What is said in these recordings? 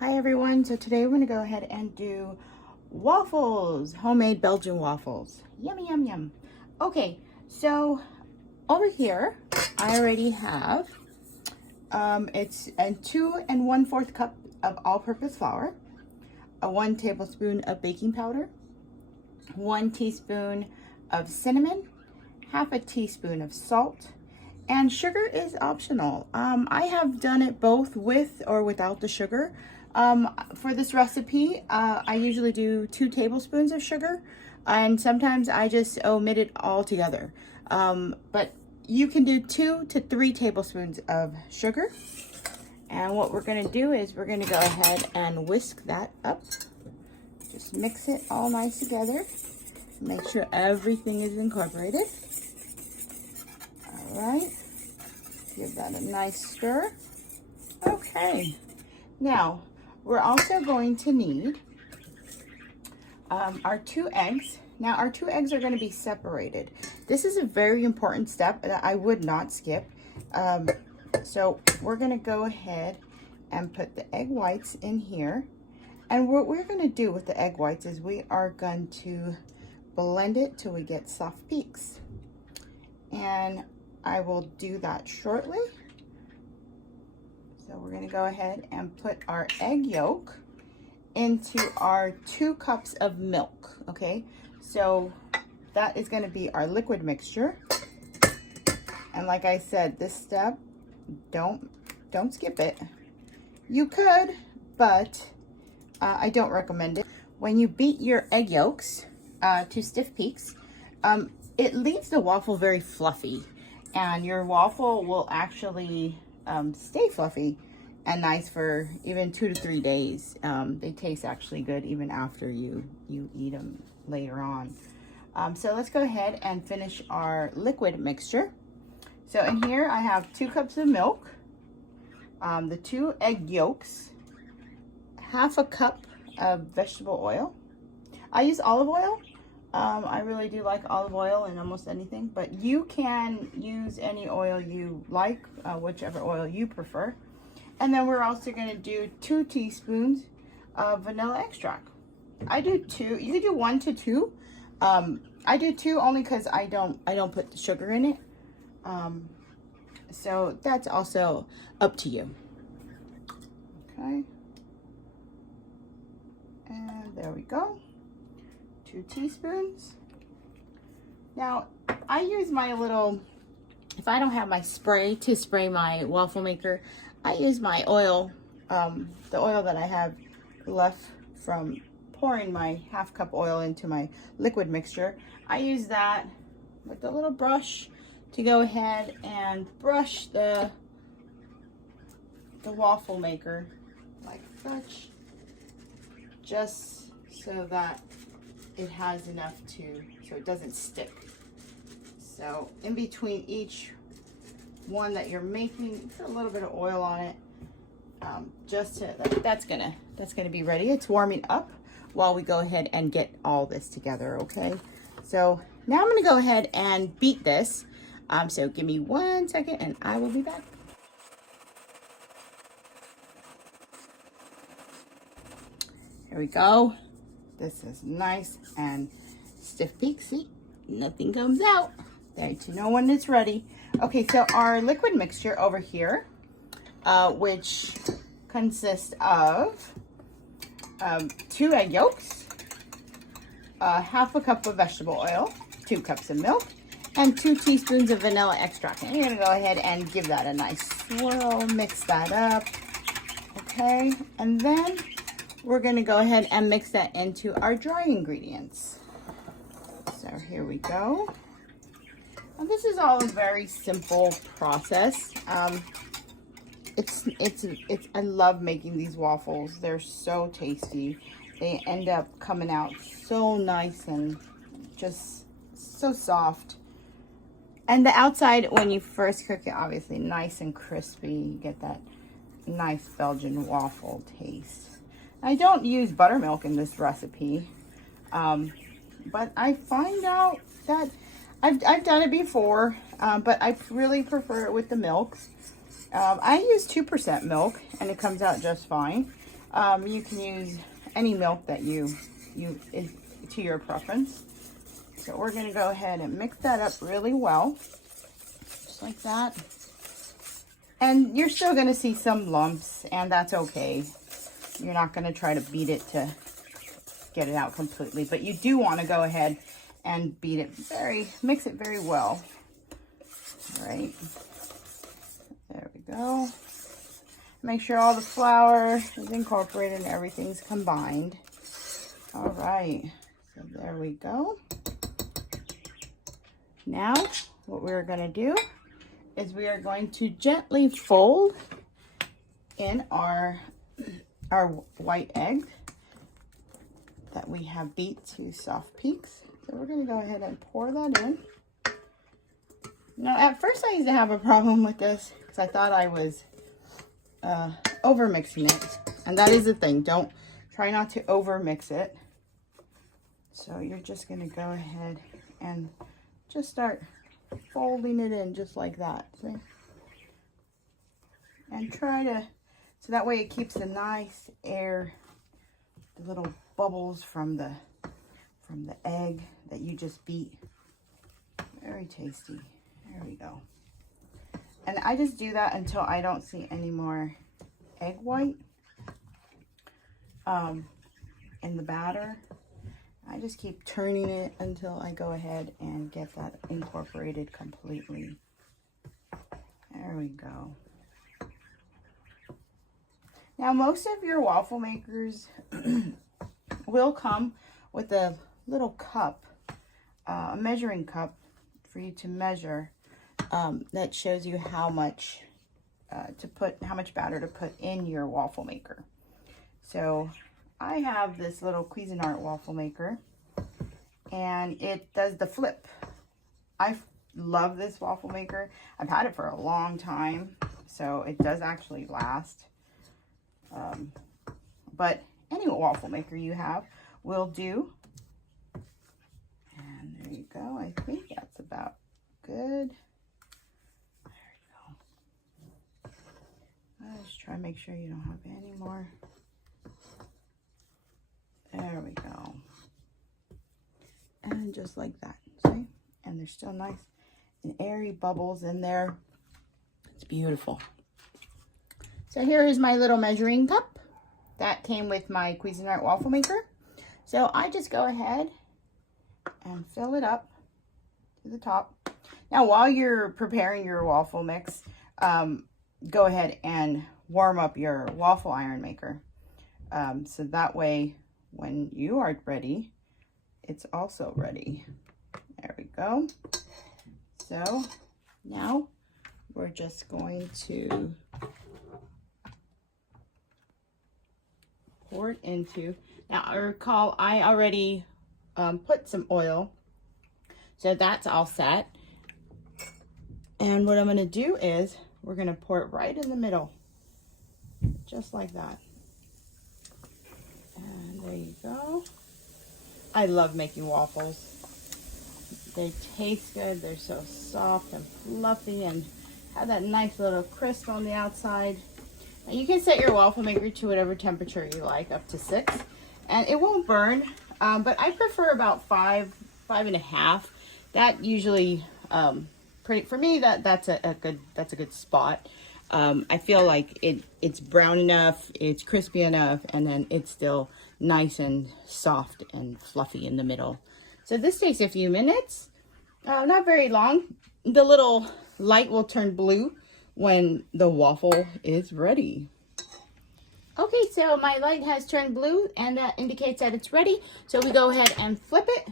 Hi everyone, so today we're going to go ahead and do waffles, homemade Belgian waffles. Yummy, yum, yum. Okay, so over here I already have, it's a 2 1/4 cup of all-purpose flour, a 1 tablespoon of baking powder, 1 teaspoon of cinnamon, half a teaspoon of salt, and sugar is optional. I have done it both with or without the sugar. For this recipe, I usually do 2 tablespoons of sugar, and sometimes I just omit it altogether. But you can do 2 to 3 tablespoons of sugar. And what we're going to do is we're going to go ahead and whisk that up. Just mix it all nice together. Make sure everything is incorporated. All right. Give that a nice stir. Okay. Now, we're also going to need our 2 eggs. Now, our 2 eggs are going to be separated. This is a very important step that I would not skip. So we're going to go ahead and put the egg whites in here. And what we're going to do with the egg whites is we are going to blend it till we get soft peaks. And I will do that shortly. So we're going to go ahead and put our egg yolk into our 2 cups of milk, okay? So that is going to be our liquid mixture. And like I said, this step, don't skip it. You could, but I don't recommend it. When you beat your egg yolks to stiff peaks, it leaves the waffle very fluffy, and your waffle will actually stay fluffy and nice for even 2 to 3 days. They taste actually good even after you eat them later on. So let's go ahead and finish our liquid mixture. So in here I have 2 cups of milk, the 2 egg yolks, half a cup of vegetable oil. I use olive oil. I really do like olive oil in almost anything, but you can use any oil you like, whichever oil you prefer. And then we're also going to do 2 teaspoons of vanilla extract. I do 2. You could do 1 to 2. I do 2 only because I don't put the sugar in it. So that's also up to you. Okay. And there we go. 2 teaspoons. Now, I use my little, if I don't have my spray to spray my waffle maker, I use my oil, the oil that I have left from pouring my half cup oil into my liquid mixture. I use that with a little brush to go ahead and brush the waffle maker like such, just so that it has enough so it doesn't stick. So in between each one that you're making, put a little bit of oil on it, just to, that's gonna be ready. It's warming up while we go ahead and get all this together, okay? So now I'm gonna go ahead and beat this. So give me 1 second and I will be back. Here we go. This is nice and stiff peak. See, nothing comes out. There to know when it's ready. Okay, so our liquid mixture over here, which consists of 2 egg yolks, half a cup of vegetable oil, 2 cups of milk, and 2 teaspoons of vanilla extract. And you're gonna go ahead and give that a nice swirl, mix that up, okay? And then we're gonna go ahead and mix that into our dry ingredients. So here we go. Now this is all a very simple process. I love making these waffles. They're so tasty. They end up coming out so nice and just so soft. And the outside, when you first cook it, obviously nice and crispy. You get that nice Belgian waffle taste. I don't use buttermilk in this recipe, but I find out that I've done it before, but I really prefer it with the milk. I use 2% milk, and it comes out just fine. You can use any milk that you is to your preference. So we're going to go ahead and mix that up really well, just like that. And you're still going to see some lumps, and that's okay. You're not going to try to beat it to get it out completely, but you do want to go ahead and beat it mix it very well. All right, there we go. Make sure all the flour is incorporated and everything's combined. All right, so there we go. Now, what we're going to do is we are going to gently fold in our white egg that we have beat to soft peaks. So we're going to go ahead and pour that in. Now, at first I used to have a problem with this because I thought I was over mixing it. And that is the thing. Try not to over mix it. So you're just going to go ahead and just start folding it in just like that. See? And try to, so that way it keeps the nice air, the little bubbles from the egg that you just beat. Very tasty. There we go. And I just do that until I don't see any more egg white in the batter. I just keep turning it until I go ahead and get that incorporated completely. There we go. Now, most of your waffle makers will come with a little cup, a measuring cup for you to measure that shows you how much how much batter to put in your waffle maker. So I have this little Cuisinart waffle maker, and it does the flip. I love this waffle maker. I've had it for a long time, so it does actually last. But any waffle maker you have will do. And there you go. I think that's about good. There you go. Just try to make sure you don't have any more. There we go. And just like that, see? And there's still nice and airy bubbles in there. It's beautiful. So here is my little measuring cup that came with my Cuisinart waffle maker. So I just go ahead and fill it up to the top. Now, while you're preparing your waffle mix, go ahead and warm up your waffle iron maker. So that way, when you are ready, it's also ready. There we go. So now we're just going to pour it into. Now, I recall I already put some oil, so that's all set. And what I'm going to do is we're going to pour it right in the middle, just like that. And there you go. I love making waffles. They taste good. They're so soft and fluffy and have that nice little crisp on the outside. Now, you can set your waffle maker to whatever temperature you like, up to 6, and it won't burn. But I prefer about 5.5. That usually, for me, that's a good spot. I feel like it's brown enough, it's crispy enough, and then it's still nice and soft and fluffy in the middle. So this takes a few minutes, not very long. The little light will turn blue when the waffle is ready. Okay, so my light has turned blue, and that indicates that it's ready. So we go ahead and flip it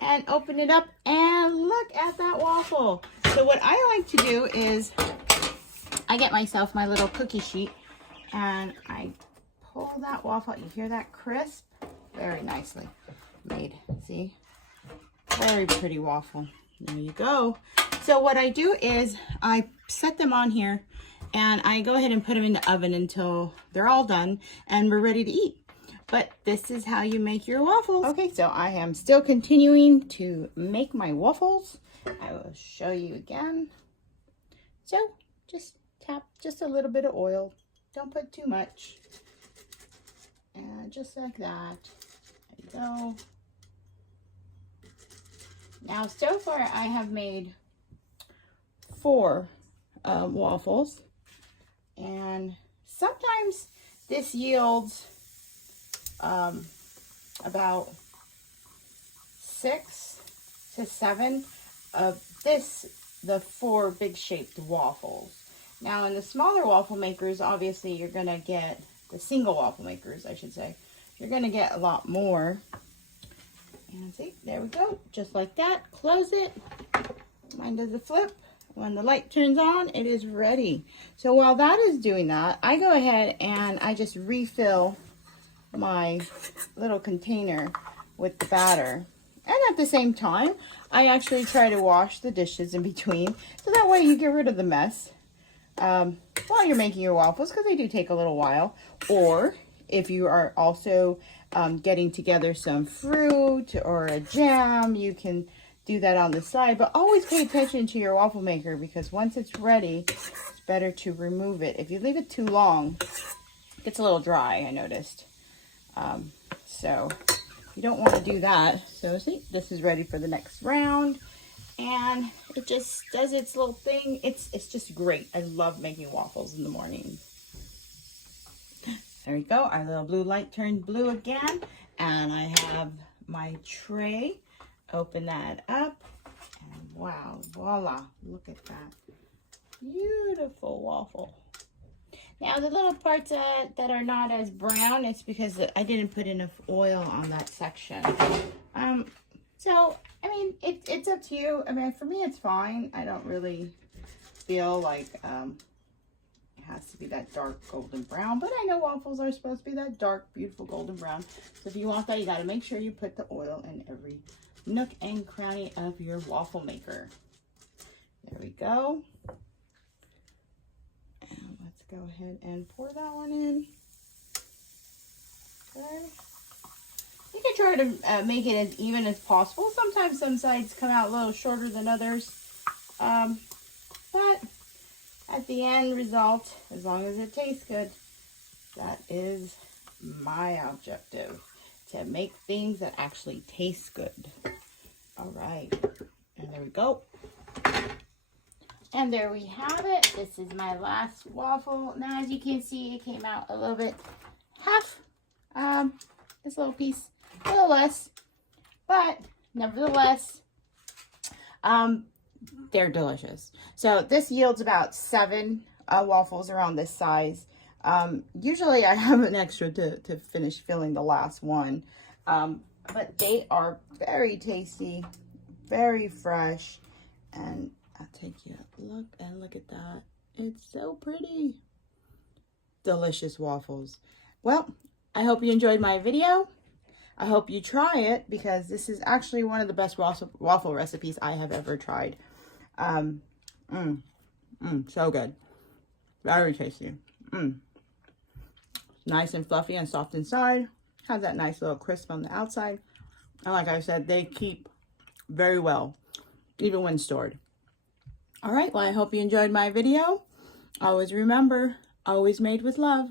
and open it up, and look at that waffle. So what I like to do is I get myself my little cookie sheet, and I pull that waffle. You hear that crisp? Very nicely made. See? Very pretty waffle. There you go. So what I do is I set them on here, and I go ahead and put them in the oven until they're all done and we're ready to eat. But this is how you make your waffles. Okay, so I am still continuing to make my waffles. I will show you again. So just tap just a little bit of oil. Don't put too much. And just like that. There you go. Now, so far I have made 4 waffles, and sometimes this yields about 6 to 7 of the 4 big shaped waffles. Now in the smaller waffle makers, obviously you're gonna get, the single waffle makers I should say, you're gonna get a lot more. And see, there we go, just like that. Close it. Mine does a flip. When the light turns on, it is ready. So while that is doing that, I go ahead and I just refill my little container with the batter. And at the same time, I actually try to wash the dishes in between, so that way you get rid of the mess while you're making your waffles, because they do take a little while. Or if you are also getting together some fruit or a jam, you can do that on the side. But always pay attention to your waffle maker, because once it's ready, it's better to remove it. If you leave it too long, it gets a little dry, I noticed. So you don't want to do that. So see, this is ready for the next round, and it just does its little thing. It's just great. I love making waffles in the morning. There we go. Our little blue light turned blue again, and I have my tray. Open that up, and wow, voila, look at that beautiful waffle. Now the little parts that are not as brown, it's because I didn't put enough oil on that section. So I mean, it's up to you. I mean, for me it's fine. I don't really feel like it has to be that dark golden brown, but I know waffles are supposed to be that dark, beautiful golden brown. So if you want that, you got to make sure you put the oil in every nook and cranny of your waffle maker. There we go. And let's go ahead and pour that one in. Okay. You can try to make it as even as possible. Sometimes some sides come out a little shorter than others. But at the end result, as long as it tastes good, that is my objective, to make things that actually taste good. All right, and there we go. And there we have it. This is my last waffle. Now, as you can see, it came out a little bit half, this little piece, a little less, but nevertheless, they're delicious. So this yields about 7 waffles around this size. Usually I have an extra to finish filling the last one. But they are very tasty, very fresh, and I'll take you a look, and look at that. It's so pretty. Delicious waffles. Well, I hope you enjoyed my video. I hope you try it, because this is actually one of the best waffle recipes I have ever tried. So good. Very tasty. Nice and fluffy and soft inside. Has that nice little crisp on the outside. And like I said, they keep very well, even when stored. All right, well, I hope you enjoyed my video. Always remember, always made with love.